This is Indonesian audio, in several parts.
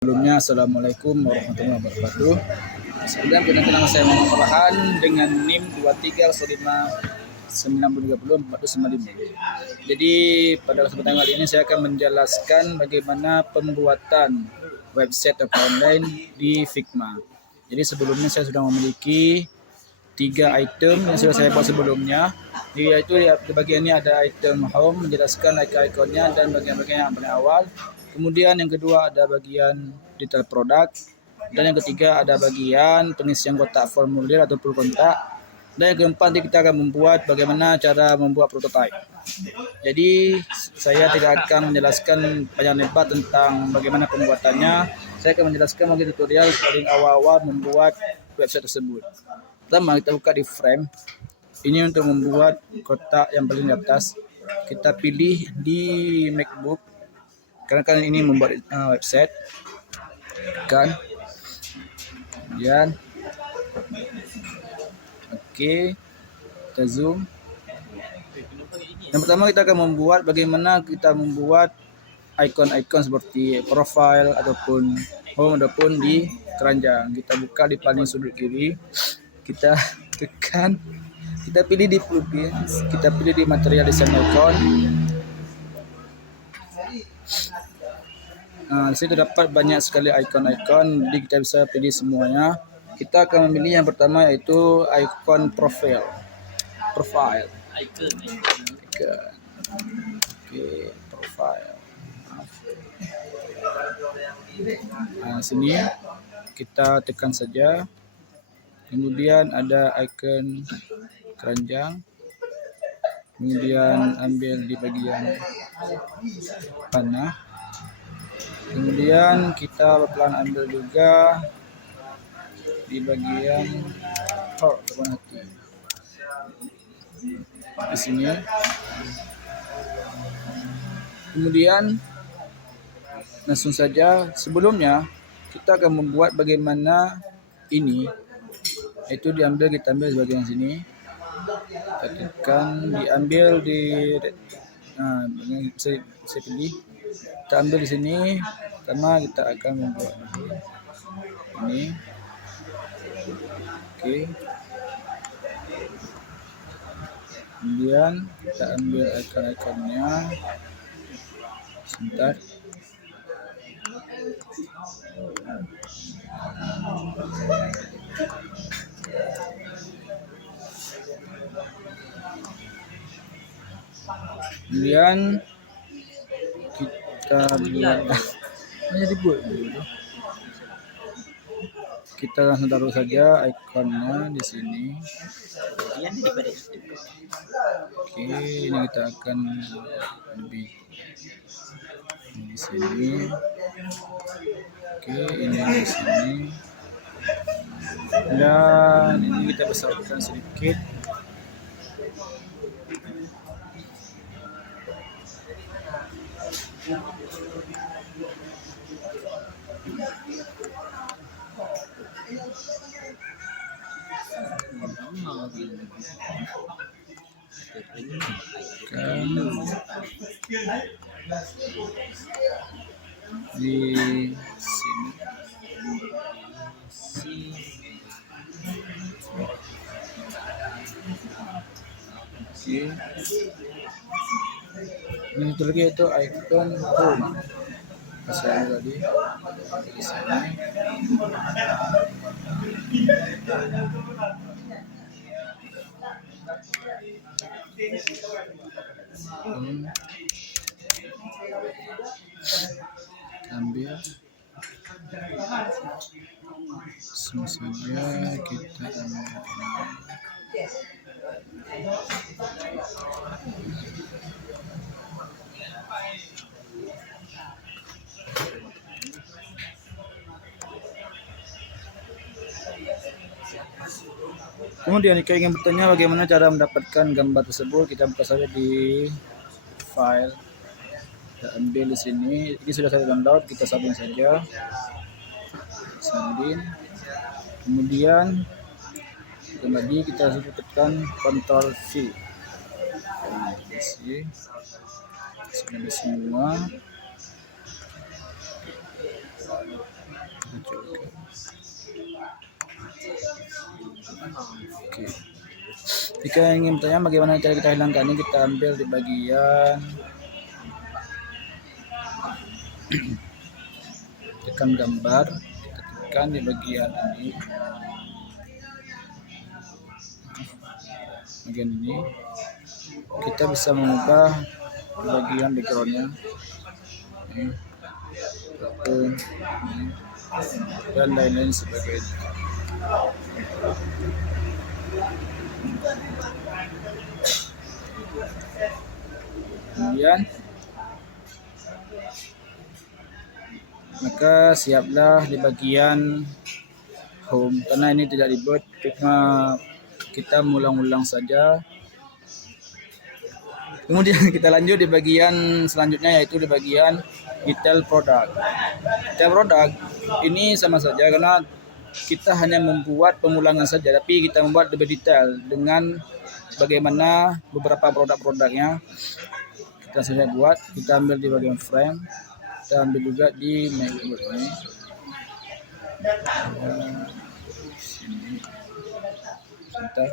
Sebelumnya, Assalamualaikum warahmatullahi wabarakatuh. Sebelum kenal saya Muhammad Farhan dengan NIM 231590304095. Jadi pada kesempatan kali ini saya akan menjelaskan bagaimana pembuatan website atau online di Figma. Jadi sebelumnya saya sudah memiliki 3 item yang sudah saya buat sebelumnya, yaitu di bagian ini ada item home menjelaskan icon-iconnya dan bagian-bagian yang paling awal. Kemudian yang kedua ada bagian detail produk, dan yang ketiga ada bagian pengisian kotak formulir atau full kontak, dan yang keempat nanti kita akan membuat bagaimana cara membuat prototype. Jadi saya tidak akan menjelaskan banyak lebar tentang bagaimana pembuatannya. Saya akan menjelaskan bagi tutorial paling awal-awal membuat website tersebut. Pertama kita buka di frame. Ini untuk membuat kotak yang paling di atas. Kita pilih di MacBook. Karena kan ini membuat website. Kan. Kemudian oke. Kita zoom. Yang pertama kita akan membuat bagaimana kita membuat icon-icon seperti profile ataupun home ataupun di keranjang. Kita buka di paling sudut kiri. Kita tekan, kita pilih di plugins, kita pilih di material design icon. Di situ terdapat banyak sekali icon-icon, jadi kita bisa pilih semuanya. Kita akan memilih yang pertama yaitu icon profile. Oke, profile. Sini kita tekan saja. Kemudian ada icon keranjang. Kemudian ambil di bagian panah. Kemudian kita pelan ambil juga di bagian heart atau hati. Di sini. Kemudian langsung saja sebelumnya kita akan membuat bagaimana ini. Itu diambil, kita ambil di bagian sini, kita tekan, diambil di saya pilih, kita ambil di sini karena kita akan membuat ini. Oke. Kemudian kita ambil icon-iconnya sebentar. Kemudian kita buat kita langsung taruh saja ikonnya di sini. Oke, ini kita akan lebih di sini. Oke, ini di sini. Dan ini kita besarkan sedikit. Di sini. Oke. Ini lagi itu icon home. Saya tadi di sini. Ambil langsung saja kita ambil. Kemudian jika ingin bertanya bagaimana cara mendapatkan gambar tersebut, kita buka saja di file, kita ambil di sini. Ini sudah saya download, kita salin saja, salin. Kemudian kembali kita tekan Ctrl V. Sudah semua. Oke. Jika ingin bertanya bagaimana cara kita hilangkan ini, kita ambil di bagian tekan gambar, kita tekan di bagian ini, kita bisa mengubah bagian backgroundnya ini, dan lain-lain sebagainya. Kemudian maka siaplah di bagian home, karena ini tidak ribet, cuma kita mengulang-ulang saja. Kemudian kita lanjut di bagian selanjutnya, yaitu di bagian detail produk. Detail produk ini sama saja, karena kita hanya membuat pemulangan saja, tapi kita membuat lebih detail dengan bagaimana beberapa produk-produknya kita sudah buat. Kita ambil di bagian frame, kita ambil juga di MacBook ini. Sini. Sebentar.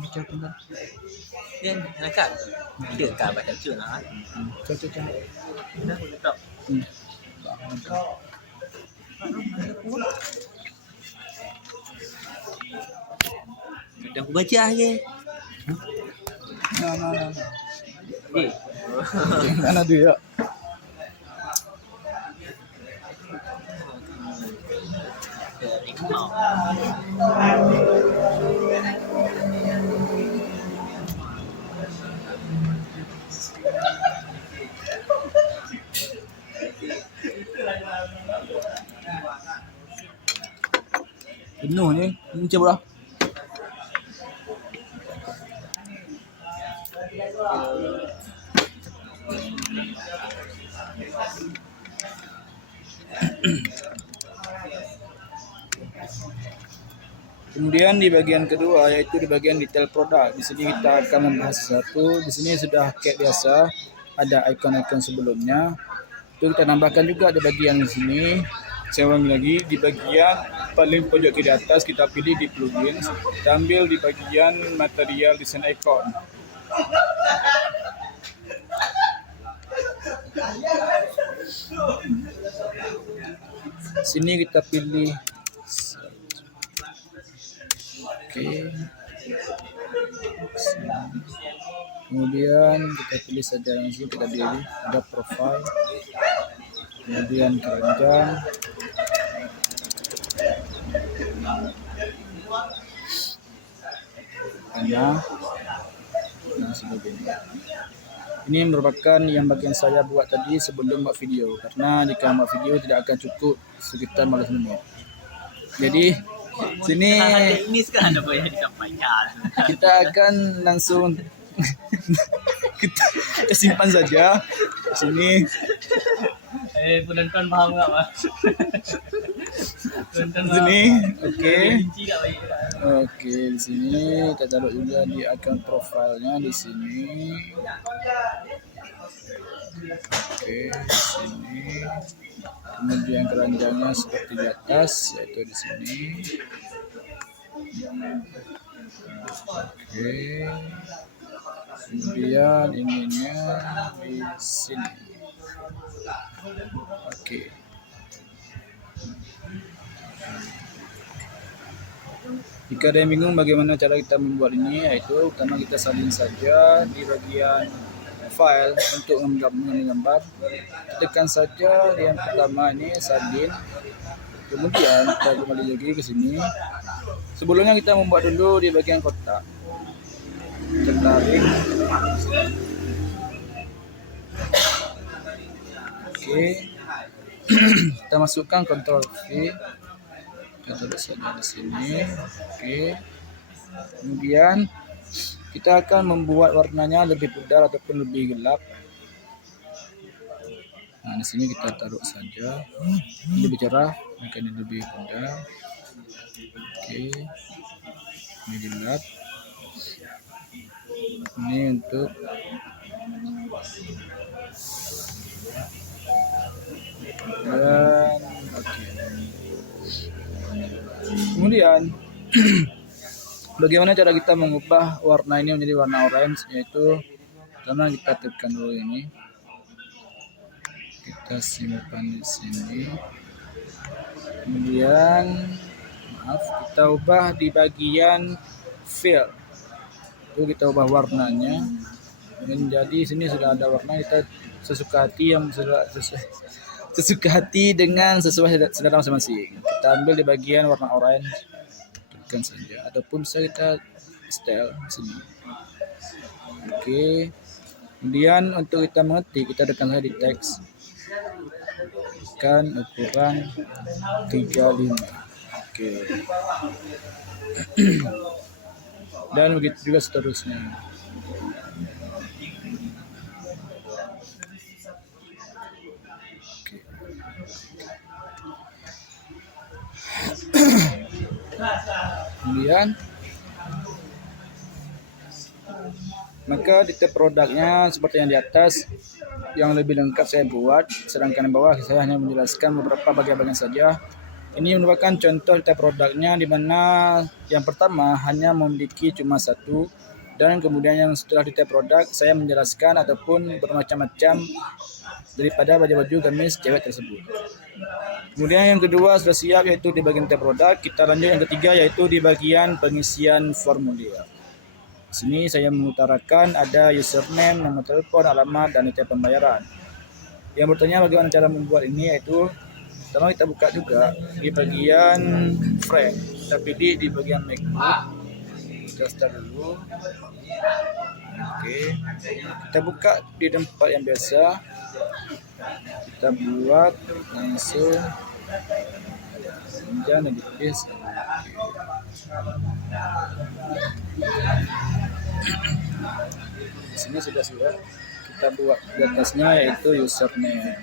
Baca benar. Dia nakal. Dia kan baca tu lah. Caca. Dah letak. Dah aku baca je. Nah. Ni. Mana dia? Penuh ni, ini coba lah. Kemudian di bagian kedua, yaitu di bagian detail produk. Di sini kita akan membahas sesuatu. Di sini sudah kayak biasa, ada icon-icon sebelumnya. Itu kita tambahkan juga di bagian sini. Saya ulangi lagi, di bagian paling pojok kiri atas kita pilih di plugins, kita ambil di bagian material design icon. Sini kita pilih kemudian kita pilih saja yang sini, kita pilih ada profile, kemudian keranjang, dan sebagainya. Ini merupakan yang bagian saya buat tadi sebelum buat video, karena jika buat video tidak akan cukup sekitar 15 menit. Jadi sini ini sekarang ada banyak disampaikan. Kita akan langsung kita simpan saja di sini. Penonton paham tak, Mas? Sini, oke. Oke, di sini kita taruh juga di akun profilnya di sini. Oke, di sini. Kemudian keranjangnya seperti di atas, yaitu di sini. Oke. Kemudian ininya di sini. Oke. Jika ada yang bingung bagaimana cara kita membuat ini, yaitu pertama kita salin saja di bagian file untuk menggabungkan gambar. Tekan saja yang pertama ini salin. Kemudian kita kembali lagi ke sini. Sebelumnya kita membuat dulu di bagian kotak. Kita tarik. Oke. Kita masukkan Ctrl V. Kita tulis saja di sini. Oke. Kemudian kita akan membuat warnanya lebih pudar ataupun lebih gelap. Nah, di sini kita taruh saja lebih cerah, akan lebih pudar. Oke. Ini gelap. Ini untuk Dan oke. Kemudian bagaimana cara kita mengubah warna ini menjadi warna orange, yaitu pertama kita tekan dulu ini, kita simpan di sini, kemudian kita ubah di bagian fill, itu kita ubah warnanya menjadi sini sudah ada warna, kita sesuka hati yang sesuka hati dengan sesuai selera masing-masing. Kita ambil di bagian warna orange, tekan saja, ataupun bisa kita style sini. Oke. Kemudian untuk kita mengetik, kita tekan saja di teks, tekan ukuran 35. Oke. Dan begitu juga seterusnya. Kemudian maka detail produknya seperti yang di atas, yang lebih lengkap saya buat, sedangkan yang bawah saya hanya menjelaskan beberapa bagian-bagian saja. Ini merupakan contoh detail produknya, di mana yang pertama hanya memiliki cuma satu, dan kemudian yang setelah detail produk saya menjelaskan ataupun bermacam-macam daripada baju-baju gamis cewek tersebut. Kemudian yang kedua sudah siap, yaitu di bagian detail produk. Kita lanjut yang ketiga, yaitu di bagian pengisian formulir. Di sini saya mengutarakan ada username, nomor telepon, alamat, dan detail pembayaran. Yang bertanya bagaimana cara membuat ini, yaitu pertama kita buka juga di bagian frame, kita pilih di bagian MacBook, kita start dulu. Oke, kita buka di tempat yang biasa, kita buat langsung dan edit. Di sini sudah kita buat di atasnya, yaitu username.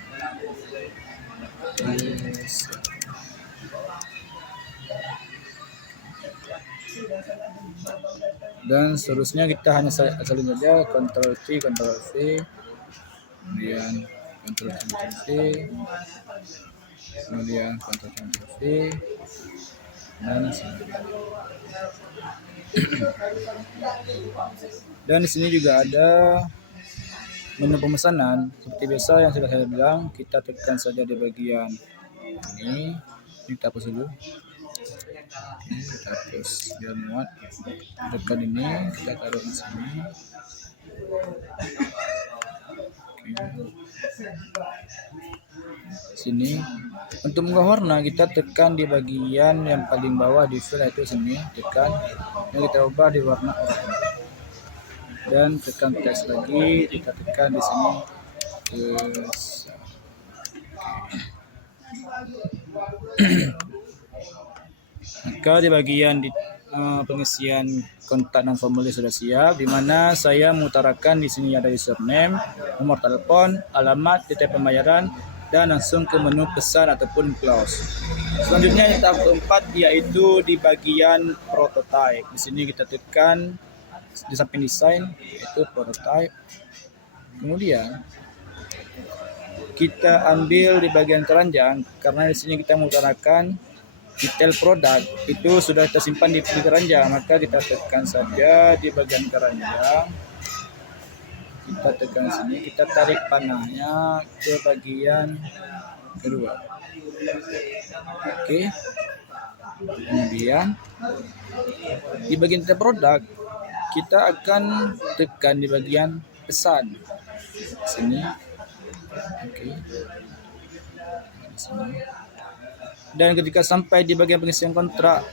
Dan seterusnya kita hanya salin saja, Ctrl C, Ctrl V, kemudian Ctrl C, Ctrl V, kemudian Ctrl C, Ctrl V, dan sini. Dan di sini juga ada menu pemesanan seperti biasa yang sudah saya bilang. Kita tekan saja di bagian ini kita hapus dulu. Kita hapus biar muat. Tekan ini, kita taruh di sini. Sini untuk mengubah warna kita tekan di bagian yang paling bawah di fill, itu sini tekan, yang kita ubah di warna oranye, dan tekan teks lagi, kita tekan di sini maka di bagian pengisian kontak dan formulir sudah siap, di mana saya mengutarakan di sini ada username, nomor telepon, alamat, detail pembayaran, dan langsung ke menu pesan ataupun close. Selanjutnya yang tahap keempat, yaitu di bagian prototype. Di sini kita tekan di samping desain, yaitu prototype. Kemudian kita ambil di bagian keranjang, karena di sini kita mengutarakan detail produk itu sudah tersimpan di keranjang, maka kita tekan saja di bagian keranjang. Kita tekan sini, kita tarik panahnya ke bagian kedua. Oke. Kemudian di bagian detail produk kita akan tekan di bagian pesan sini. Oke. Sini. Dan ketika sampai di bagian pengisian kontak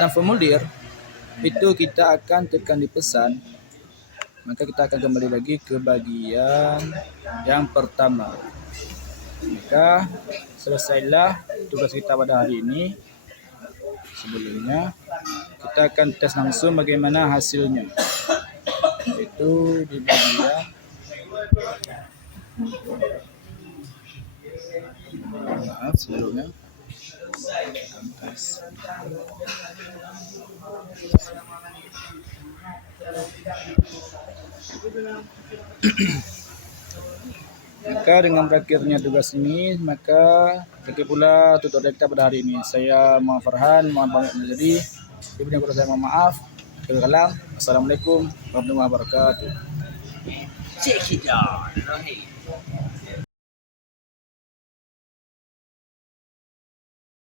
dan formulir, itu kita akan tekan di pesan. Maka kita akan kembali lagi ke bagian yang pertama. Maka selesailah tugas kita pada hari ini. Sebelumnya kita akan tes langsung bagaimana hasilnya. Itu di bagian sebelumnya. Maka dengan berakhirnya tugas ini, maka berakhir pula tutorial kita pada hari ini. Saya Muhammad Farhan, Muhammad Jadi. Ibu dan saya mohon maaf. Assalamualaikum warahmatullahi wabarakatuh. Check it out.